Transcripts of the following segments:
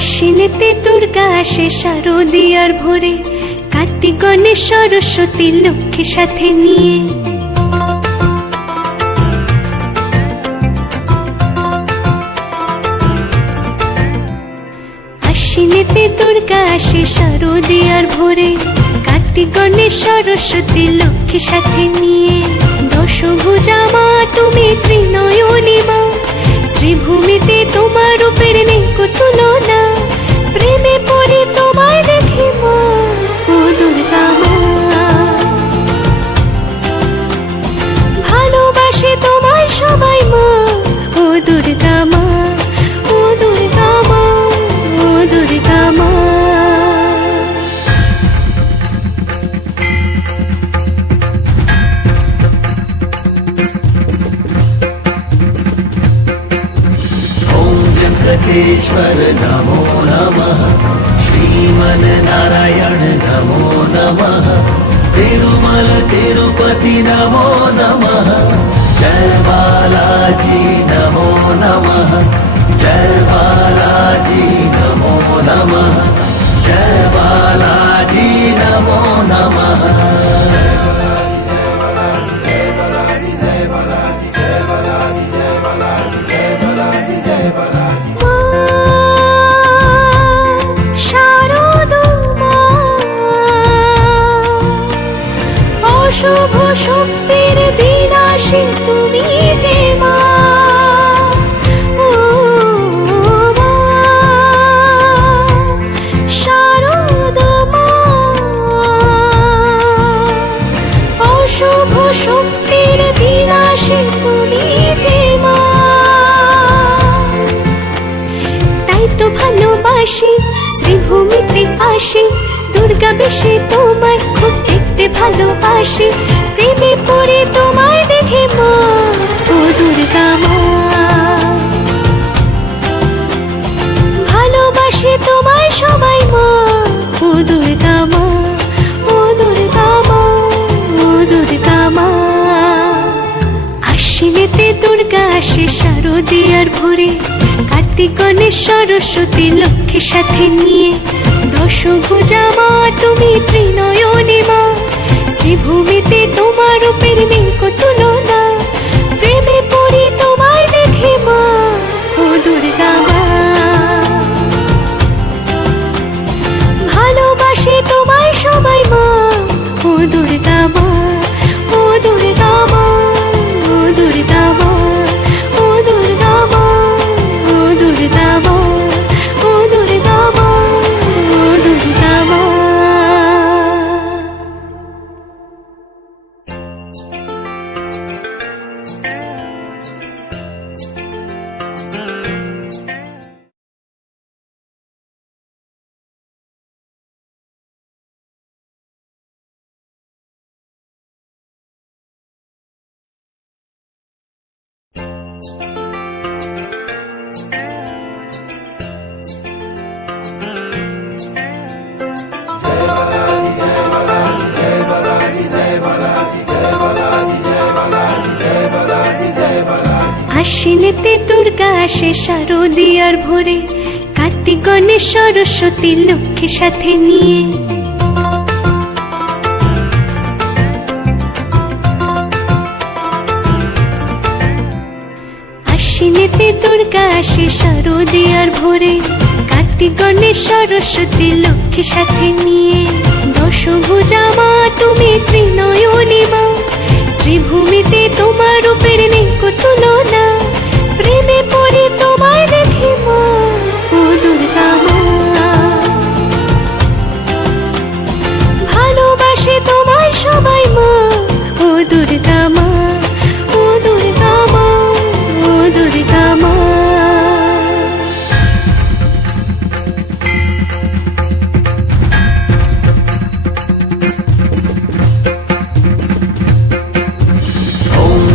আশ্বিনেতে দুর্গা আসে শারদীয়ার ভোরে, কার্তিক গণেশ সরস্বতী লক্ষ্মী সাথে নিয়ে। আশ্বিনেতে দুর্গা আসে শারদীয়ার ভোরে, কার্তিক গণেশ সরস্বতী লক্ষ্মী সাথে নিয়ে। দশভুজা মা তুমি ত্রিনয়নী মা, শ্রীভূমিতে তোমার রূপের নেই কো তুলনা। প্রেমে পড়ে তোমায় দেখি মা, ও দুর্গা মা। ভালোবাসে তোমায় সবাই মা, ও দুর্গা মা, ও দুর্গা মা, ও দুর্গা মা। वेंकटेश्वर नमो नमः, श्रीमन नारायण नमो नमः, तिरुमल तिरुपति नमो नमः, जय बालाजी नमो नमः, जय बालाजी नमो नमः, जय बालाजी नमो नमः। শুভ শক্তির বিনাশী তুমি যে মা, ও মা শারদ মা। অশুভ শক্তির বিনাশী তুমি যে মা, তাই তো ভালোবাসি শ্রীভূমিতে আসি। দুর্গা বেশে তোমায় খুব দেখতে ভালোবাসি, প্রেমে পড়ে তোমায় দেখে মা, ও দুর্গা মা। ভালোবাসে তোমায় সবাই মা, ও দুর্গা মা, ও দুর্গা মা, ও দুর্গা মা। আশ্বিনেতে দুর্গা আসে শারদীয়ার ভোরে, কার্তিক গণেশ সরস্বতী লক্ষ্মী সাথে নিয়ে। দশভুজা মা তুমি ত্রিনয়নী মা, শ্রীভূমিতে তোমার রূপের নেই কো তুলনা। প্রেমে পড়ে তোমায় দেখে মা, ও দুর্গা মা। ভালোবাসে তোমায় সবাই মা, ও দুর্গা মা, ও দুর্গা মা, ও দুর্গা মা, ও দুর্গা মা, ও দুর্গা মা, ও দুর্গা মা, ও দুর্গা মা। আশ্বিনেতে দুর্গা আসে শারদীয়ার ভোরে, কার্তিক গণেশ সরস্বতী লক্ষ্মী সাথে নিয়ে। আশ্বিনেতে দুর্গা আসে শারদীয়ার ভোরে, কার্তিক গণেশ সরস্বতী লক্ষ্মী সাথে নিয়ে। দশভুজা মা তুমি ত্রিনয়নী মা, শ্রীভূমিতে তোমার রূপের নেই কো তুলনা। প্রেমে পড়ে তোমায় দেখে মা, ও দুর্গা মা। ভালোবাসে তোমায় সবাই মা, ও দুর্গা মা, ও দুর্গা মা, ও দুর্গা মা।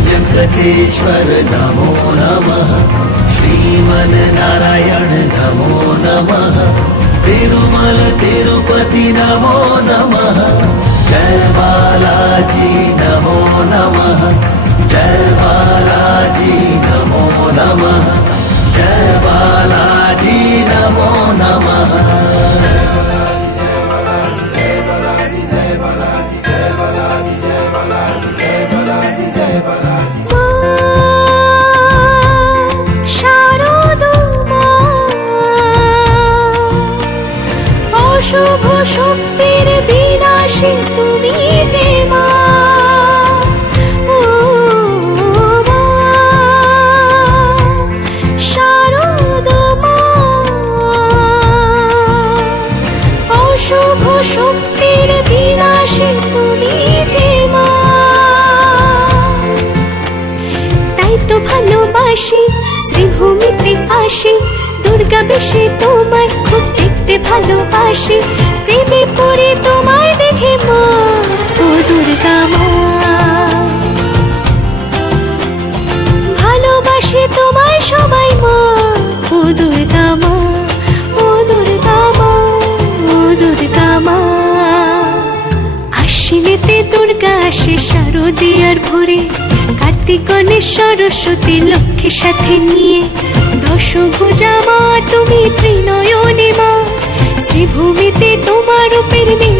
वेंकटेश्वर नमो नमः, श्रीमन नारायण नमो नमः, तिरुमल तिरुपति नमो नमः, जय बालाजी नमो नमः, जय बालाजी नमो नमः, जय बालाजी नमो नमः। আসে তুমি যে মা, ও মা শারদা মা, অশুভ শক্তির বিনাশে তুমি যে মা। তাই তো ভালোবাসি শ্রীভূমিতে আসি, দুর্গা বেশে তোমায় খুব দেখতে ভালোবাসি, প্রেমে পড়ে তোমায় দেখে মা, ও দুর্গা মা। ভালোবাসে তোমায় সবাই মা, ও দুর্গা মা, ও দুর্গা মা, ও দুর্গা মা। আশ্বিনেতে দুর্গা আসে শারদীয়ার ভোরে, কার্তিক গণেশ সরস্বতী লক্ষ্মীর সাথে নিয়ে, দশভুজা মা তুমি ত্রিনয়নী মা, শ্রীভূমিতে তোমার রূপের নেই